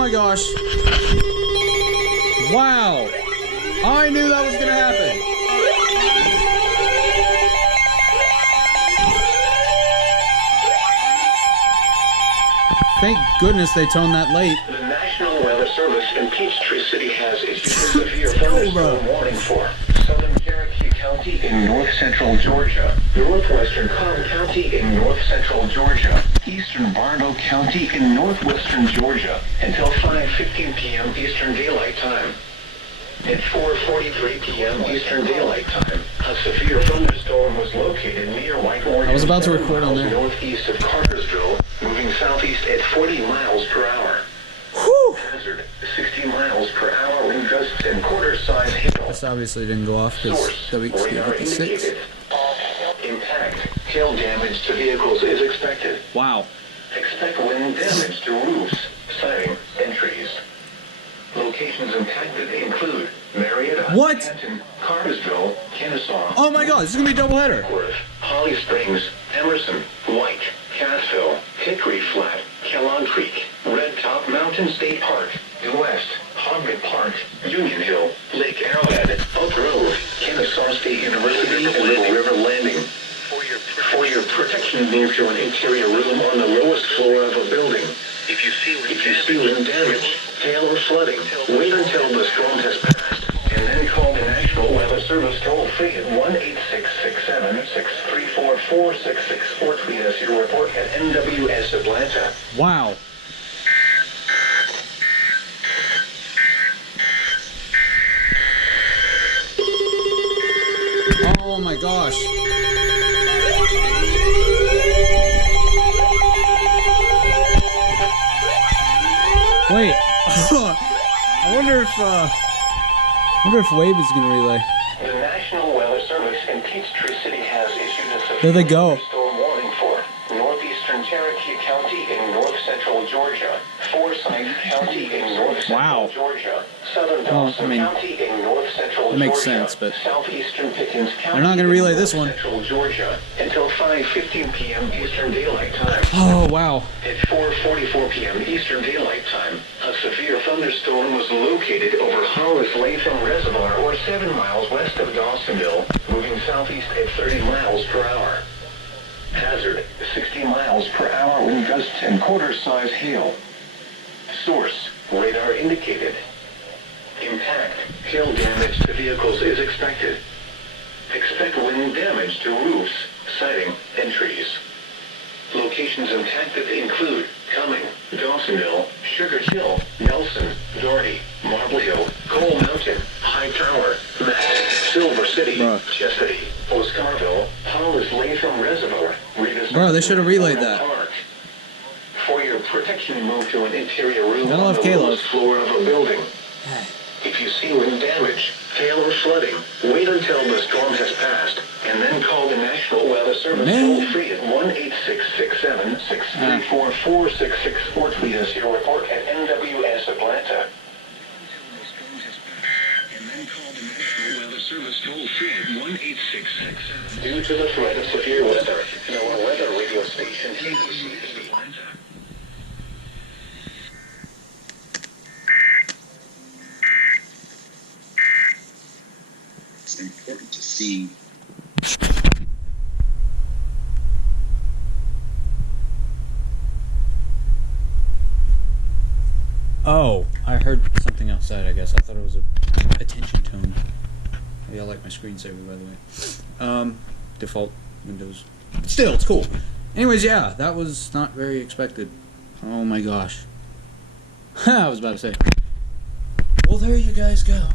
my gosh. Wow. I knew that was gonna happen. Thank goodness they toned that late. The National Weather Service in Peachtree City has issued a severe thunderstorm warning for southern Cherokee County in north-central Georgia, northwestern Cobb County in north-central Georgia, eastern Barlow County in northwestern Georgia until 5:15 p.m. Eastern Daylight Time. At 4:43 p.m. Eastern Daylight Time, a severe thunderstorm was located near White Oregon. I was about to record on there. Northeast of Cartersville, moving southeast at 40 miles per hour. Whew. Hazard 60 miles per hour wind gusts and quarter-size hail. This obviously didn't go off because WXJ53. Impact. Hail damage to vehicles is expected. Wow. Expect wind damage to roofs, siding, and trees. Locations impacted include Marietta, What? Canton, Cartersville, Kennesaw. Oh my god, this is gonna be a doubleheader. Worth, Holly Springs, Emerson, White, Cassville, Hickory Flat, Kellogg Creek, Red Top Mountain State Park, Due West, Hoggett Park, Union Hill, Lake Arrowhead, Oak Grove, Kennesaw State University, and Little River Landing. For your protection, move to an interior room on the lowest floor of a building. If you see wind damage, hail or flooding, wait until the storm has passed, and then call the National Weather Service toll-free at 1-866-674-4664 or tweet us your report at NWS Atlanta. Wow. Oh my gosh. Wait. I wonder if WABE is gonna relay. The National Weather Service in Peachtree City has issued a There they go. storm warning for northeastern Cherokee County in north-central Georgia, Forsyth County in north-central Wow. Georgia, southern Dawson County in north-central that makes Georgia, sense, but southeastern Pickens County they're not gonna relay this one. Central Georgia until 5:15 p.m. Eastern Daylight Time. Oh wow. At 4:44 p.m. Eastern Daylight Time, a severe thunderstorm was located over Hollis Latham Reservoir, or 7 miles west of Dawsonville, moving southeast at 30 miles per hour. Hazard 60 miles per hour wind gusts and quarter-size hail. Source: radar indicated. Impact: hail damage to vehicles is expected. Expect wind damage to roofs, siding, and trees. Locations impacted include Cumming, Dawsonville, Sugar Hill, Nelson, Doherty, Marble Hill, Coal Mountain, High Tower, Matt, Silver City, Chesapeake, Oscarville, Hollis Latham Reservoir, Bro, they should have relayed that. Park. For your protection, move to an interior room Gotta on love the Caleb. lowest floor of a building. If you see wind damage, hail or flooding, wait until the storm has passed, and then call the National Weather Service toll-free at 1-866-763-4664 or tweet us your report at NWS Atlanta. Due to the threat of severe weather, our weather radio station KEC80 Atlanta. It's important to see. Oh, I heard something outside, I guess. I thought it was a attention tone. Maybe I like my screensaver, by the way. Default Windows. Still, it's cool. Anyways, yeah, that was not very expected. Oh my gosh. I was about to say. Well, there you guys go.